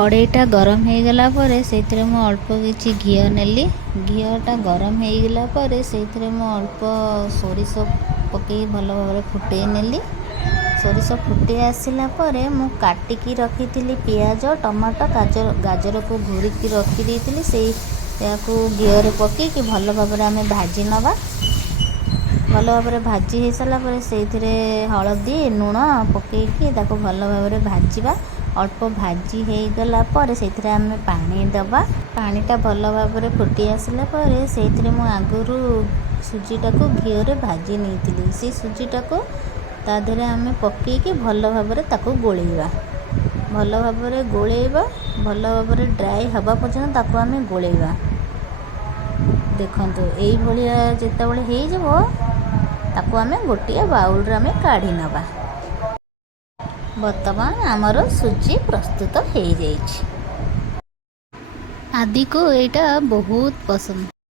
कड़ईटा गरम हो गला से अल्प किसी घी नेली। घीटा गरम हो गला से अल्प सोरिष पकई भल भाव फुटे नेली। सोरिष फुटे आसला मु काटिकी रखी पियाज टमाटो गाजर को घूरिकी रखी से घीरे पकईकि भल भाव आम भाजी नवा। भल भाव भाजी हो सारापर से हलदी लुण पकईकि भल भाव भाजवा। अल्प भाजी हो गला से आम पानी दबा। पानीटा भल भाव फुटी आसला से आगुरी सुजीटा को घीरे भाजी नहीं से सुजीटा को तादेह आम पकईकि भल भाव गोलेवा। भल भाव गोलेवा भल भाव ड्राए हवा पर्यंत आम गोलेवा। देखो ये जितेबाला हो आम गोटे बाउल रे आम काढ़ी नवा। बर्तमान आमर सुजी प्रस्तुत हो जाइए। आदि को यहाँ बहुत पसंद।